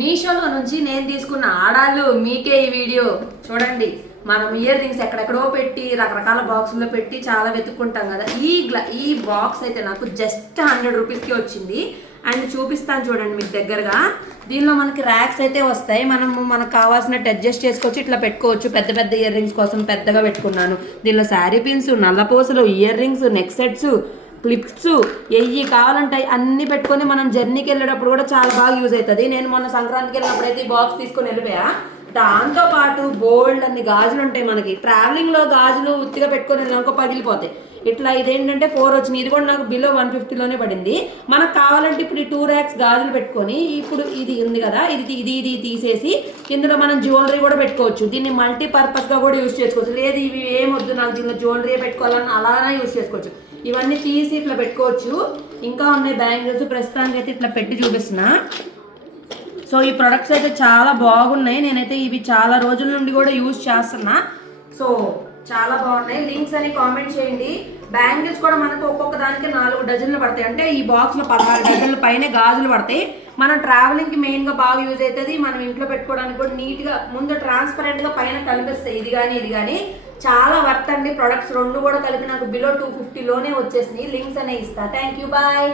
మీషోలో నుంచి నేను తీసుకున్న ఆడాళ్ళు మీకే ఈ వీడియో. చూడండి మనం ఇయర్ రింగ్స్ ఎక్కడెక్కడో పెట్టి రకరకాల బాక్సుల్లో పెట్టి చాలా వెతుక్కుంటాం కదా. ఈ గ్లా ఈ బాక్స్ అయితే నాకు జస్ట్ హండ్రెడ్ రూపీస్కి వచ్చింది. అండ్ చూపిస్తాను చూడండి మీకు దగ్గరగా. దీనిలో మనకి ర్యాక్స్ అయితే వస్తాయి. మనము మనకు కావాల్సినట్టు అడ్జస్ట్ చేసుకోవచ్చు ఇట్లా పెట్టుకోవచ్చు. పెద్ద పెద్ద ఇయర్ రింగ్స్ కోసం పెద్దగా పెట్టుకున్నాను. దీనిలో శారీ పిన్స్ నల్లపూసలు earrings neck sets clips ఎయ్యి కావాలంటే అన్నీ పెట్టుకొని మనం జర్నీకి వెళ్ళేటప్పుడు కూడా చాలా బాగా యూజ్ అవుతుంది. నేను మొన్న సంక్రాంతికి వెళ్ళినప్పుడు అయితే ఈ బాక్స్ తీసుకొని వెళ్ళిపోయా. దాంతో పాటు బోల్డ్ అన్ని గాజులు ఉంటాయి మనకి. ట్రావెలింగ్లో గాజులు ఉత్తిగా పెట్టుకొని వెళ్ళానుకో పగిలిపోతాయి. ఇట్లా ఇదేంటంటే ఫోర్ వచ్చింది. ఇది కూడా నాకు బిలో వన్ ఫిఫ్టీలోనే పడింది. మనకు కావాలంటే ఇప్పుడు ఈ టూ ర్యాక్స్ గాజులు పెట్టుకొని ఇప్పుడు ఇది ఉంది కదా ఇది ఇది ఇది తీసేసి ఇందులో మనం జ్యువెలరీ కూడా పెట్టుకోవచ్చు. దీన్ని మల్టీపర్పస్గా గా కూడా యూజ్ చేసుకోవచ్చు. లేదు ఇవి ఏమొద్దు నాకు దీనిలో జ్యువెలరీ పెట్టుకోవాలని అలానే యూజ్ చేసుకోవచ్చు. ఇవన్నీ తీసి ఇట్లా పెట్టుకోవచ్చు. ఇంకా ఉన్నాయి బ్యాంగిల్స్. ప్రస్తుతానికి అయితే ఇట్లా పెట్టి చూపిస్తున్నా. సో ఈ ప్రొడక్ట్స్ అయితే చాలా బాగున్నాయి. నేనైతే ఇవి చాలా రోజుల నుండి కూడా యూజ్ చేస్తున్నా. సో చాలా బాగున్నాయి. లింక్స్ అని కామెంట్ చేయండి. బ్యాంగిల్స్ కూడా మనకు ఒక్కొక్క దానికి నాలుగు డజన్లు పడతాయి. అంటే ఈ బాక్స్లో పదహారు డజన్ల పైన గాజులు పడతాయి. మనం ట్రావెలింగ్కి మెయిన్గా బాగా యూజ్ అవుతుంది. మనం ఇంట్లో పెట్టుకోవడానికి కూడా నీట్గా ముందు ట్రాన్స్పరెంట్గా పైన కనిపిస్తాయి. ఇది కానీ ఇది కానీ చాలా వర్త్ అండి. ప్రొడక్ట్స్ రెండు కూడా కలిపి నాకు బిలో టూ ఫిఫ్టీలోనే వచ్చేసినాయి. లింక్స్ అనే ఇస్తా. Thank you bye